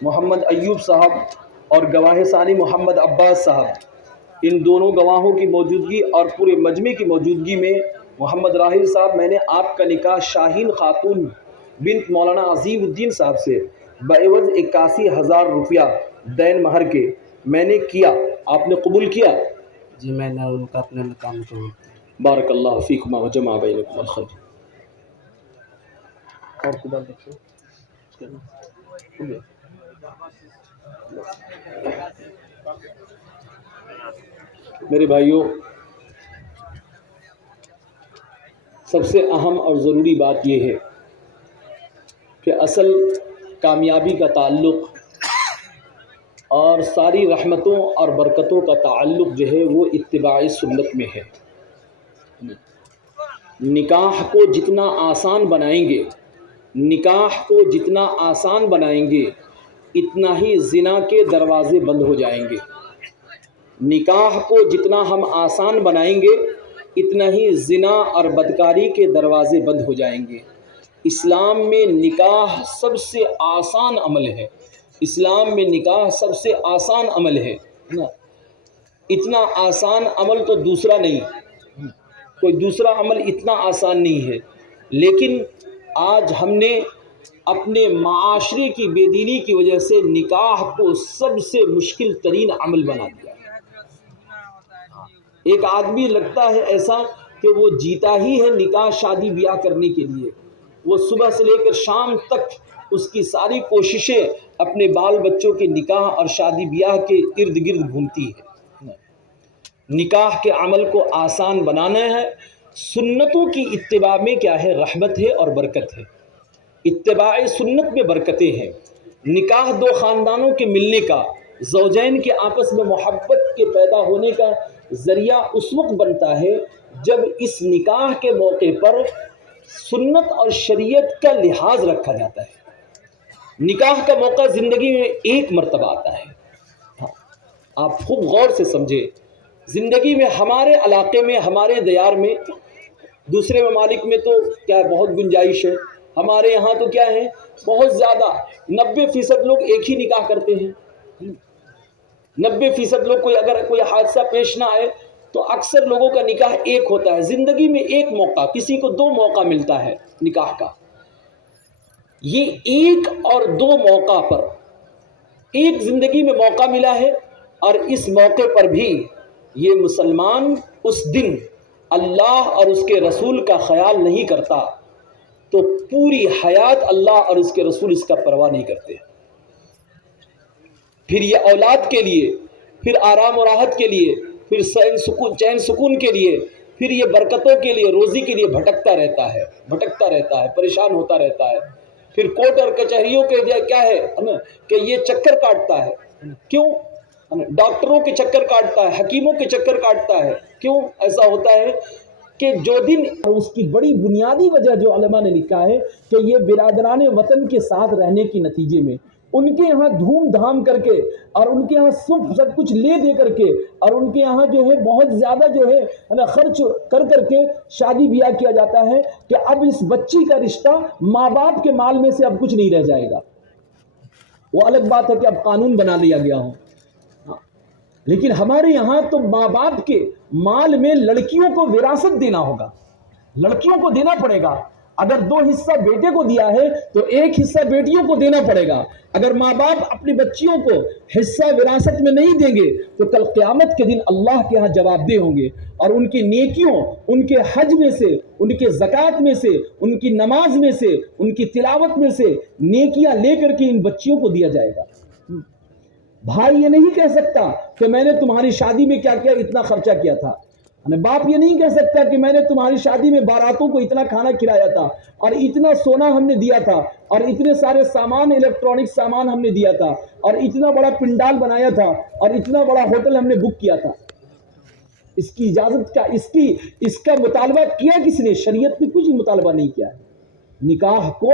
محمد ایوب صاحب اور گواہ ثانی محمد عباس صاحب، ان دونوں گواہوں کی موجودگی اور پورے مجمع کی موجودگی میں محمد راحل صاحب، میں نے آپ کا نکاح شاہین خاتون بنت مولانا عظیم الدین صاحب سے بعوض 81,000 روپیہ دین مہر کے میں نے کیا، آپ نے قبول کیا؟ جی میں نے ان کا اپنے مقام کو بارک اللہ فیکما وجمع بینکم الخیر۔ اور خدا میرے بھائیوں، سب سے اہم اور ضروری بات یہ ہے کہ اصل کامیابی کا تعلق اور ساری رحمتوں اور برکتوں کا تعلق جو ہے وہ اتباع سنت میں ہے۔ نکاح کو جتنا آسان بنائیں گے، نکاح کو جتنا آسان بنائیں گے، اتنا ہی زنا کے دروازے بند ہو جائیں گے۔ نکاح کو جتنا ہم آسان بنائیں گے، اتنا ہی زنا اور بدکاری کے دروازے بند ہو جائیں گے۔ اسلام میں نکاح سب سے آسان عمل ہے، اسلام میں نکاح سب سے آسان عمل ہے نا؟ اتنا آسان عمل تو دوسرا نہیں، کوئی دوسرا عمل اتنا آسان نہیں ہے، لیکن آج ہم نے اپنے معاشرے کی بے دینی کی وجہ سے نکاح کو سب سے مشکل ترین عمل بنا دیا۔ ایک آدمی لگتا ہے ایسا کہ وہ جیتا ہی ہے نکاح شادی بیاہ کرنے کے لیے، وہ صبح سے لے کر شام تک اس کی ساری کوششیں اپنے بال بچوں کے نکاح اور شادی بیاہ کے ارد گرد گھومتی ہے۔ نکاح کے عمل کو آسان بنانا ہے۔ سنتوں کی اتباع میں کیا ہے؟ رحمت ہے اور برکت ہے۔ اتباع سنت میں برکتیں ہیں۔ نکاح دو خاندانوں کے ملنے کا، زوجین کے آپس میں محبت کے پیدا ہونے کا ذریعہ اس وقت بنتا ہے جب اس نکاح کے موقع پر سنت اور شریعت کا لحاظ رکھا جاتا ہے۔ نکاح کا موقع زندگی میں ایک مرتبہ آتا ہے، آپ خوب غور سے سمجھے۔ زندگی میں ہمارے علاقے میں، ہمارے دیار میں، دوسرے ممالک میں تو کیا بہت گنجائش ہے، ہمارے یہاں تو کیا ہے بہت زیادہ 90% لوگ ایک ہی نکاح کرتے ہیں۔ 90% لوگ اگر کوئی حادثہ پیش نہ آئے تو اکثر لوگوں کا نکاح ایک ہوتا ہے۔ زندگی میں ایک موقع، کسی کو 2 موقع ملتا ہے نکاح کا۔ یہ 1 اور 2 موقع پر، ایک زندگی میں موقع ملا ہے، اور اس موقع پر بھی یہ مسلمان اس دن اللہ اور اس کے رسول کا خیال نہیں کرتا تو پوری حیات اللہ اور اس کے رسول اس کا پرواہ نہیں کرتے۔ پھر یہ اولاد کے لیے، پھر آرام و راحت کے لیے، پھر چین سکون کے لیے، پھر یہ برکتوں کے لیے، روزی کے لیے بھٹکتا رہتا ہے، پریشان ہوتا رہتا ہے۔ پھر کورٹ اور کچہریوں کے کیا ہے کہ یہ چکر کاٹتا ہے۔ کیوں؟ ڈاکٹروں کے چکر کاٹتا ہے، حکیموں کے چکر کاٹتا ہے۔ کیوں ایسا ہوتا ہے؟ کہ جو دن، اس کی بڑی بنیادی وجہ جو علماء نے لکھا ہے کہ یہ برادران وطن کے ساتھ رہنے کے نتیجے میں ان کے یہاں دھوم دھام کر کے اور ان کے یہاں سب کچھ لے دے کر کے اور ان کے یہاں جو ہے بہت زیادہ جو ہے خرچ کر کے شادی بیاہ کیا جاتا ہے کہ اب اس بچی کا رشتہ ماں باپ کے مال میں سے اب کچھ نہیں رہ جائے گا۔ وہ الگ بات ہے کہ اب قانون بنا لیا گیا ہو، لیکن ہمارے یہاں تو ماں باپ کے مال میں لڑکیوں کو وراثت دینا ہوگا، لڑکیوں کو دینا پڑے گا۔ اگر 2 حصہ بیٹے کو دیا ہے تو 1 حصہ بیٹیوں کو دینا پڑے گا۔ اگر ماں باپ اپنی بچیوں کو حصہ وراثت میں نہیں دیں گے تو کل قیامت کے دن اللہ کے ہاں جواب دہ ہوں گے، اور ان کی نیکیوں، ان کے حج میں سے، ان کے زکوٰۃ میں سے، ان کی نماز میں سے، ان کی تلاوت میں سے نیکیاں لے کر کے ان بچیوں کو دیا جائے گا۔ بھائی یہ نہیں کہہ سکتا کہ میں نے تمہاری شادی میں کیا کیا، اتنا خرچہ کیا تھا۔ باپ یہ نہیں کہہ سکتا کہ میں نے تمہاری شادی میں باراتوں کو اتنا کھانا کھلایا تھا، اور اتنا سونا ہم نے دیا تھا، اور اتنے سارے سامان، الیکٹرانک سامان ہم نے دیا تھا، اور اتنا بڑا پنڈال بنایا تھا، اور اتنا بڑا ہوٹل ہم نے بک کیا تھا۔ اس کی اجازت کا، اس کا مطالبہ کیا کس نے؟ شریعت نے کچھ مطالبہ نہیں کیا ہے۔ نکاح کو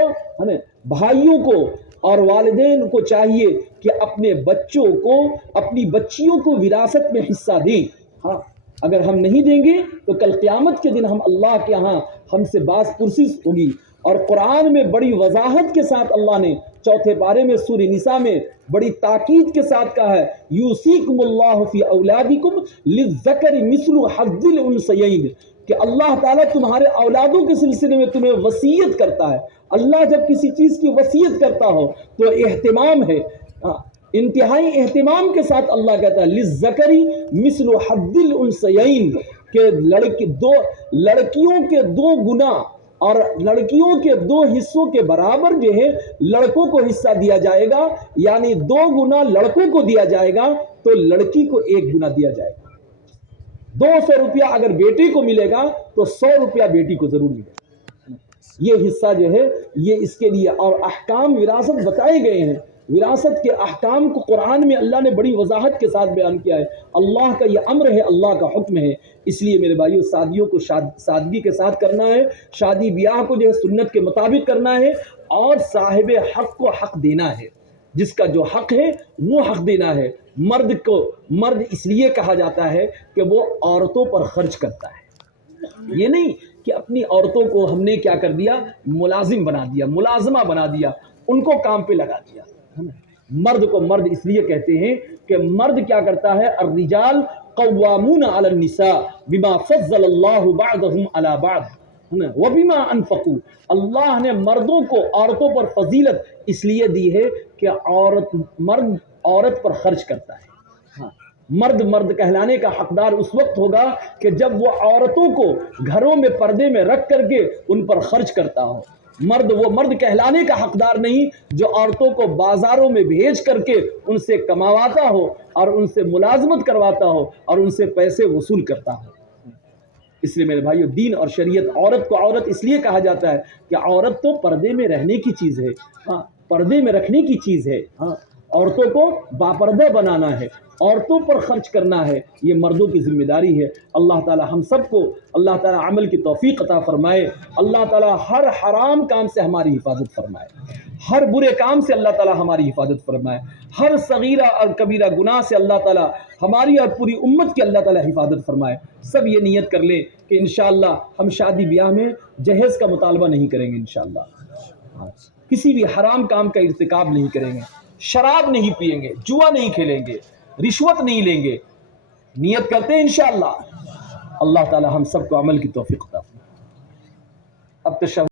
بھائیوں کو اور والدین کو چاہیے کہ اپنے بچوں کو، اپنی بچیوں کو وراثت میں حصہ دیں۔ ہاں، اگر ہم نہیں دیں گے تو کل قیامت کے دن ہم اللہ کے ہاں ہم سے باز پرسی ہوگی۔ اور قرآن میں بڑی وضاحت کے ساتھ اللہ نے چوتھے پارے میں سورہ نساء میں بڑی تاکید کے ساتھ کہا ہے یوصیکم اللہ فی اولادکم للذکر مثل حظ الانثیین، کہ اللہ تعالیٰ تمہارے اولادوں کے سلسلے میں تمہیں وصیت کرتا ہے۔ اللہ جب کسی چیز کی وصیت کرتا ہو تو اہتمام ہے، انتہائی اہتمام کے ساتھ اللہ کہتا ہے للذکر مثل حظ الانثیین، کہ لڑکیوں کے 2 گنا اور لڑکیوں کے 2 حصوں کے برابر جو ہے لڑکوں کو حصہ دیا جائے گا، یعنی 2 گنا لڑکوں کو دیا جائے گا تو لڑکی کو 1 گنا دیا جائے گا۔ 200 روپیہ اگر بیٹے کو ملے گا تو 100 روپیہ بیٹی کو ضرور ملے گا۔ یہ حصہ جو ہے یہ اس کے لیے، اور احکام وراثت بتائے گئے ہیں۔ وراثت کے احکام کو قرآن میں اللہ نے بڑی وضاحت کے ساتھ بیان کیا ہے۔ اللہ کا یہ امر ہے، اللہ کا حکم ہے۔ اس لیے میرے بھائیو شادیوں کو سادگی کے ساتھ کرنا ہے، شادی بیاہ کو جو ہے سنت کے مطابق کرنا ہے، اور صاحب حق کو حق دینا ہے، جس کا جو حق ہے وہ حق دینا ہے۔ مرد کو مرد اس لیے کہا جاتا ہے کہ وہ عورتوں پر خرچ کرتا ہے، یہ نہیں کہ اپنی عورتوں کو ہم نے کیا کر دیا، ملازم بنا دیا، ملازمہ بنا دیا، ان کو کام پہ لگا دیا۔ مرد کو مرد اس لیے کہتے ہیں کہ مرد کیا کرتا ہے، الرجال قوامون علی النساء بما فضل اللہ بعضهم علی بعض وبما انفقوا، اللہ نے مردوں کو عورتوں پر فضیلت اس لیے دی ہے کہ مرد عورت پر خرچ کرتا ہے۔ مرد کہلانے کا حقدار اس وقت ہوگا کہ جب وہ عورتوں کو گھروں میں پردے میں رکھ کر کے ان پر خرچ کرتا ہو۔ وہ مرد کہلانے کا حقدار نہیں جو عورتوں کو بازاروں میں بھیج کر کے ان سے کماواتا ہو اور ان سے ملازمت کرواتا ہو اور ان سے پیسے وصول کرتا ہو۔ اس لیے میرے بھائیو، دین اور شریعت عورت کو عورت اس لیے کہا جاتا ہے کہ عورت تو پردے میں رہنے کی چیز ہے، پردے میں رکھنے کی چیز ہے۔ عورتوں کو باپردہ بنانا ہے، عورتوں پر خرچ کرنا ہے، یہ مردوں کی ذمہ داری ہے۔ اللہ تعالی ہم سب کو اللہ تعالی عمل کی توفیق عطا فرمائے۔ اللہ تعالی ہر حرام کام سے ہماری حفاظت فرمائے، ہر برے کام سے اللہ تعالی ہماری حفاظت فرمائے، ہر صغیرہ اور کبیرہ گناہ سے اللہ تعالی ہماری اور پوری امت کی اللہ تعالی حفاظت فرمائے۔ سب یہ نیت کر لیں کہ انشاءاللہ ہم شادی بیاہ میں جہیز کا مطالبہ نہیں کریں گے، انشاءاللہ کسی بھی حرام کام کا ارتکاب نہیں کریں گے، شراب نہیں پیئیں گے، جوا نہیں کھیلیں گے، رشوت نہیں لیں گے۔ نیت کرتے ہیں انشاءاللہ۔ اللہ تعالی ہم سب کو عمل کی توفیق عطا فرمائے۔ اب تشہد